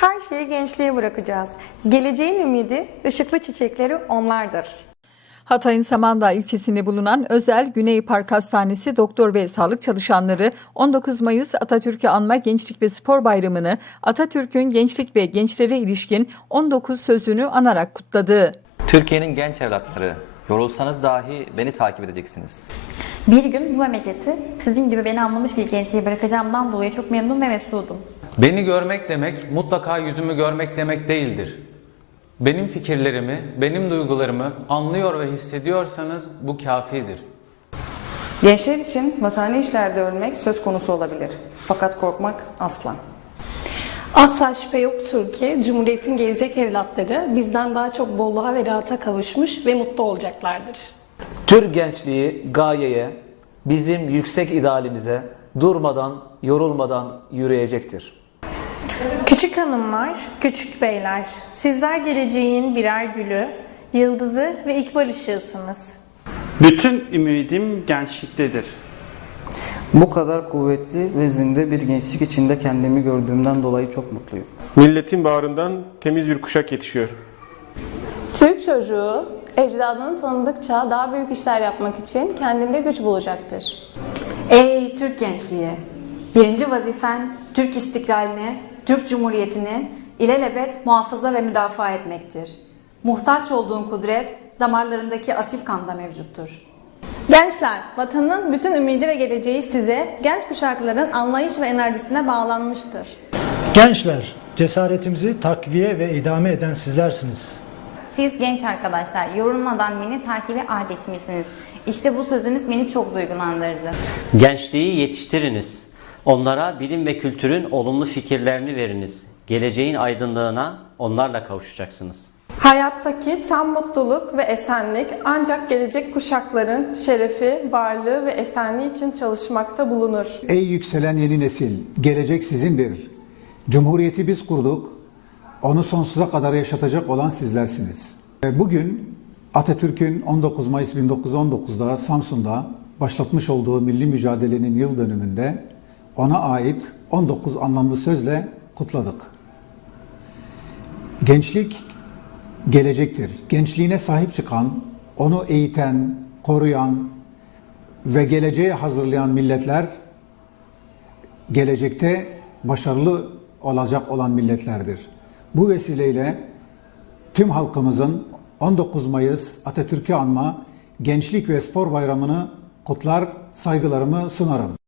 her şeyi gençliğe bırakacağız. Geleceğin ümidi, ışıklı çiçekleri onlardır. Hatay'ın Samandağ ilçesinde bulunan özel Güney Park Hastanesi doktor ve sağlık çalışanları 19 Mayıs Atatürk'ü anma Gençlik ve Spor Bayramı'nı Atatürk'ün gençlik ve gençlere ilişkin 19 sözünü anarak kutladı. Türkiye'nin genç evlatları, yorulsanız dahi beni takip edeceksiniz. Bir gün bu memleketi sizin gibi beni anlamış bir gençliği bırakacağımdan dolayı çok memnun ve mesudum. Beni görmek demek mutlaka yüzümü görmek demek değildir. Benim fikirlerimi, benim duygularımı anlıyor ve hissediyorsanız bu kafidir. Gençler için vatani işlerde ölmek söz konusu olabilir. Fakat korkmak asla. Asla şüphe yoktur ki Cumhuriyet'in gelecek evlatları bizden daha çok bolluğa ve rahata kavuşmuş ve mutlu olacaklardır. Türk gençliği gayeye, bizim yüksek idealimize durmadan, yorulmadan yürüyecektir. Küçük hanımlar, küçük beyler, sizler geleceğin birer gülü, yıldızı ve ikbal ışığısınız. Bütün ümidim gençliktedir. Bu kadar kuvvetli ve zinde bir gençlik içinde kendimi gördüğümden dolayı çok mutluyum. Milletin bağrından temiz bir kuşak yetişiyor. Türk çocuğu ecdadını tanıdıkça daha büyük işler yapmak için kendinde güç bulacaktır. Ey Türk gençliği! Birinci vazifen Türk istiklalini, Türk Cumhuriyeti'ni ilelebet muhafaza ve müdafaa etmektir. Muhtaç olduğun kudret damarlarındaki asil kanda mevcuttur. Gençler, vatanın bütün ümidi ve geleceği size, genç kuşakların anlayış ve enerjisine bağlanmıştır. Gençler, cesaretimizi takviye ve idame eden sizlersiniz. Siz genç arkadaşlar yorulmadan beni takibe ahdetmişsiniz. İşte bu sözünüz beni çok duygulandırdı. Gençliği yetiştiriniz. Onlara bilim ve kültürün olumlu fikirlerini veriniz. Geleceğin aydınlığına onlarla kavuşacaksınız. Hayattaki tam mutluluk ve esenlik ancak gelecek kuşakların şerefi, varlığı ve esenliği için çalışmakta bulunur. Ey yükselen yeni nesil, gelecek sizindir. Cumhuriyeti biz kurduk, onu sonsuza kadar yaşatacak olan sizlersiniz. Bugün Atatürk'ün 19 Mayıs 1919'da Samsun'da başlatmış olduğu milli mücadelenin yıl dönümünde ona ait 19 anlamlı sözle kutladık. Gençlik gelecektir. Gençliğine sahip çıkan, onu eğiten, koruyan ve geleceğe hazırlayan milletler gelecekte başarılı olacak olan milletlerdir. Bu vesileyle tüm halkımızın 19 Mayıs Atatürk'ü anma Gençlik ve Spor Bayramı'nı kutlar, saygılarımı sunarım.